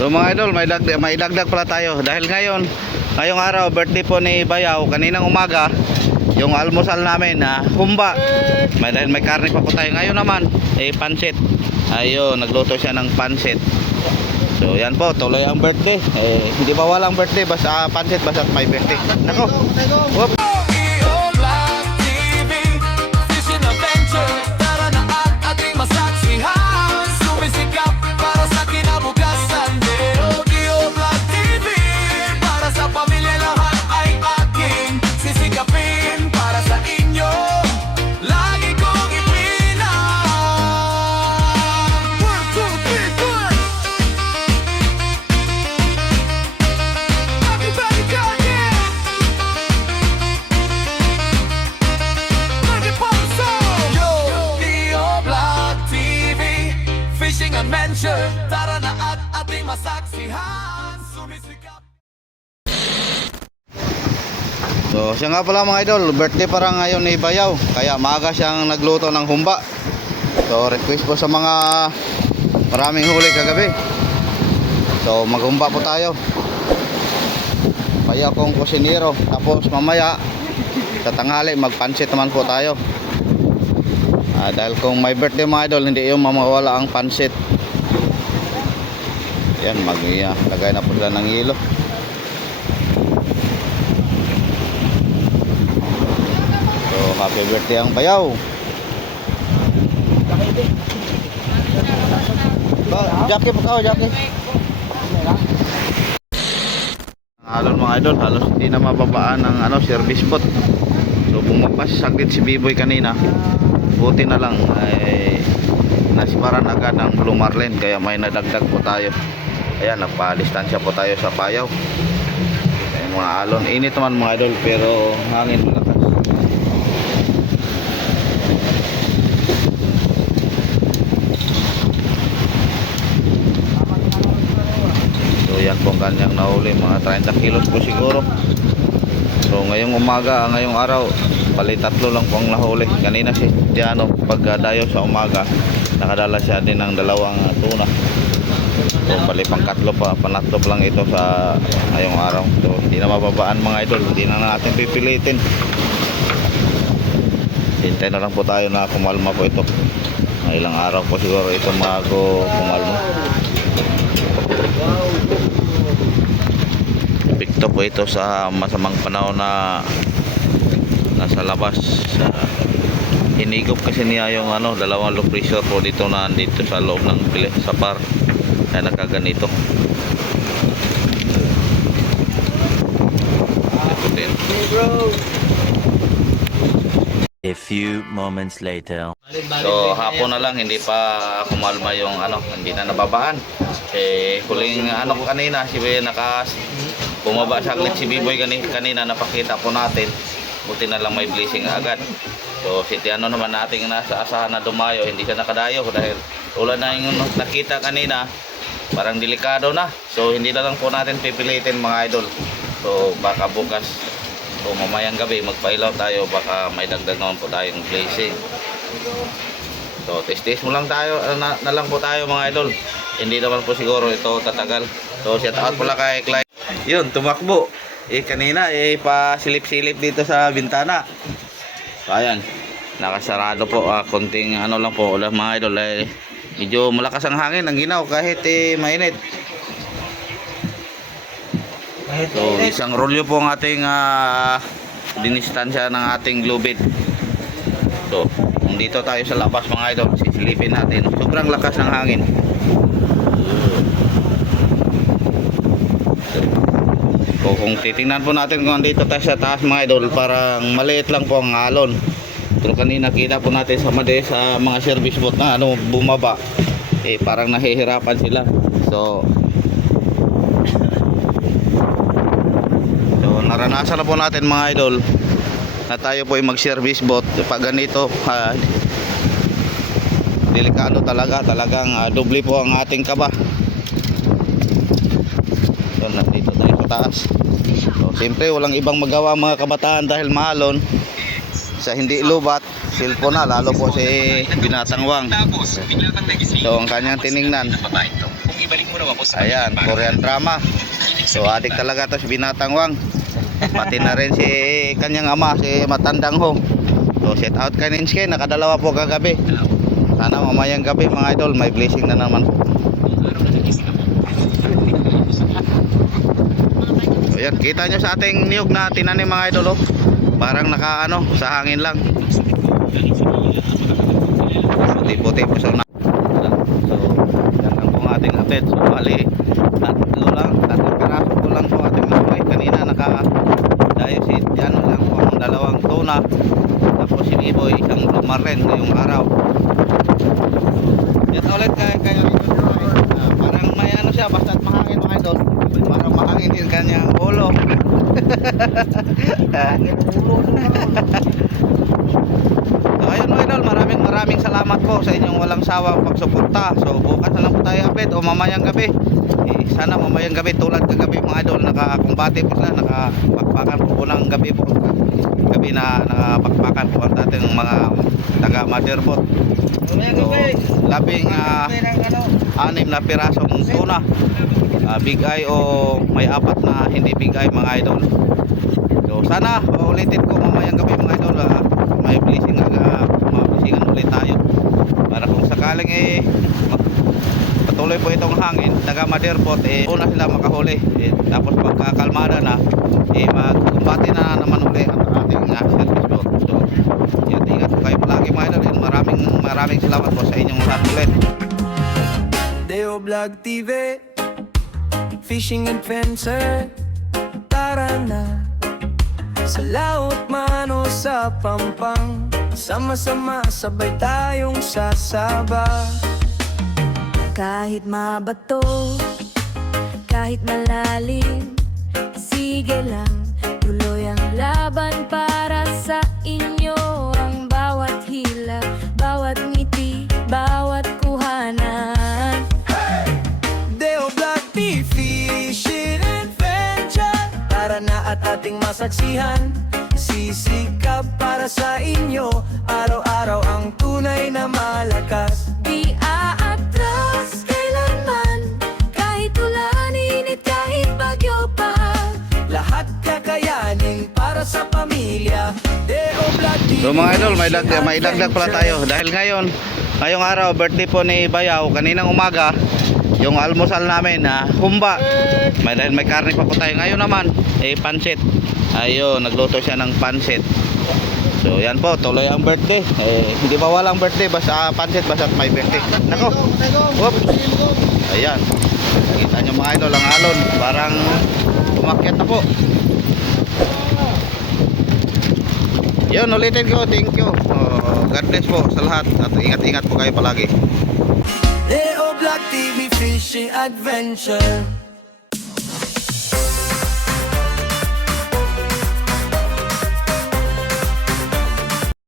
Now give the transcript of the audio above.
So mga idol, may dagdag pala tayo dahil ngayong araw birthday po ni Bayaw. Kaninang umaga yung almusal namin na humba. Dahil may karne pa po tayo. Ngayon naman pansit. Ayun, nagluto siya ng pansit. So yan po, tuloy ang birthday. Hindi ba walang birthday basta pansit basta may birthday. Nako. Whoop. Tara na at ating masaksihan, sumisikap. So siya nga pala mga idol, birthday para ngayon ni Bayaw. Kaya maaga siyang nagluto ng humba. So request po sa mga maraming huli kagabi. So maghumba po tayo. Bayaw kong kusinero. Tapos mamaya sa tanghali magpansit naman po tayo. Dahil kung may birthday mga idol, hindi yung mamawala ang pansit. Yan, lagay na po sila ng hilo. So happy birthday ang Bayaw. Jackie po ka, Jackie. Alon mga idol, halos hindi na mababaan ng service bot. So bumabas saglit si Biboy kanina. Buti na lang ay nasibaran agad ng Blue Marlin, kaya may nadagdag po tayo. Ayan, nagpalistansya po tayo sa Bayaw. Ay, mga alon, init naman mga idol, pero hangin malakas. So yan po ang kanyang nahuli, mga 30 kilos po siguro. So ngayong umaga, ngayong araw, bali 3 lang po ang nahuli. Kanina si Diano pagdayo sa umaga, nakadala siya din ng 2 tuna. So bali pangatlo pa lang ito sa ngayong araw. So hindi na mababaan mga idol, hindi na natin pipilitin. Hintay na lang po tayo na kumalma po ito. Ilang araw po siguro ito bago kumalma. Epekto po ito sa masamang panahon na nasa labas. Hinigop kasi niya yung 2 low pressure po dito na dito sa loob ng sa par. Kaya nakaganito. A few moments later. So hapon na lang, hindi pa kumalma yung hindi na nababaan. Huling kanina si bumaba saglit si Biboy kanina, napakita po natin. Buti na lang may blessing agad. So si Tiano naman nating nasa asahan na dumayo, hindi siya nakadayo dahil tulad na yung nakita kanina, parang delikado na. So hindi na lang po natin pipilitin mga idol. So baka bukas o mamayang gabi magpailaw tayo, baka may dagdag naman po tayong blessing. So test mo lang tayo na lang po tayo mga idol. Hindi naman po siguro ito tatagal. So shout out pala kay Clyde. Yun, tumakbo. Kanina pasilip-silip dito sa bintana. So ayan, nakasarado po. Konting lang po ulit mga idol. Medyo malakas ang hangin, ang ginaw kahit mainit. So isang rolyo po ang ating dinistansya ng ating globit. So kung dito tayo sa labas mga idol, sisilipin natin, sobrang lakas ng hangin. So kung titingnan po natin kung dito tayo sa taas mga idol, parang maliit lang po ang alon. Pero kanina kita po natin sa mga service boat na bumaba, parang nahihirapan sila. So naranasan na po natin mga idol na tayo po ay mag-service boat pag ganito. Delikado talagang doble po ang ating kaba. So nandito tayo sa taas. So siyempre walang ibang magawa mga kabataan dahil maalon sa hindi lubat, cellphone na, lalo po si Binatang Wang. So ang kanyang tiningnan, ibalik mo naman po sa Ayan, Korean drama. So adik talaga to si Binatang Wang. Pati na rin si kanyang ama, si Matandang Ho. So shout out kay Ninske, nakadalawa po kagabi. Sana mamayang gabi mga idol, may blessing na naman po. So yan, kita nyo sa ating niyog na tinanim mga idol, oh. Parang naka ano, sa hangin lang. Puti-puti po sa So yan lang po ang ating update. So bali, tatlong piraso po lang po ating mga kanina naka dahil si ano lang po ang dalawang tuna. Tapos si Biboy isang lumarlen ngayong araw. Yan ulit kaya parang may ano siya, basta't mahangin mga idol. Parang mahangin din kanyang ulo. So ayun mga idol, maraming salamat po sa inyong walang sawang pagsuporta. So bukas na lang po tayo update o mamayang gabi. Sana mamayang gabi tulad kagabi mga idol, nakakumbate po sila, nakapakpakan po ng gabi po. Gabi na nakapakpakan po ang ating mga taga Motherboard. So labing 6 na pirasong tuna. Big eye o may 4 na hindi big eye mga idol. So sana ulitin ko mamayang gabi mga idol, may blessingan ulit tayo para kung sakaling patuloy po itong hangin, taga Motherboard una sila makahuli, tapos pagkakalmada na magkumbati na naman uli ang ating service boat. So ingat po kayo palagi mga idol, and maraming salamat po sa inyong lahat ulit. Deo Vlog TV, Fishing Adventure. Tara na sa laot man o sa pampang, sama-sama sabay tayong sasaba. Kahit mabato, kahit malalim, sige lang, tuloy ang laban para sa inyo. Ang bawat hila, bawat ngiti, bawat kuhanan. Deo Vlog TV, Fishing Adventure. Tara na at ating masaksihan, sisikap para sa inyo, araw-araw ang tunay na malakas. Di aatras kailanman, kahit ulan, init, kahit bagyo pa. Lahat kakayanin para sa pamilya. Deo Vlog TV. So mga idol, may dagdag pala tayo dahil ngayong araw birthday po ni Bayaw. Kaninang umaga yung almusal namin humba. Dahil may karne pa po tayo. Ngayon naman pansit. Ayun, nagluto siya ng pansit. So yan po, tuloy ang birthday. Hindi ba walang birthday, basta pansit, basta may birthday. Nako. Oops. Ayan. Kita nyo mga idol ang alon, parang umakyat na po. Yun, ulitin ko, thank you. God bless po sa lahat at ingat-ingat po kayo palagi. Deo Vlog TV, Fishing Adventure.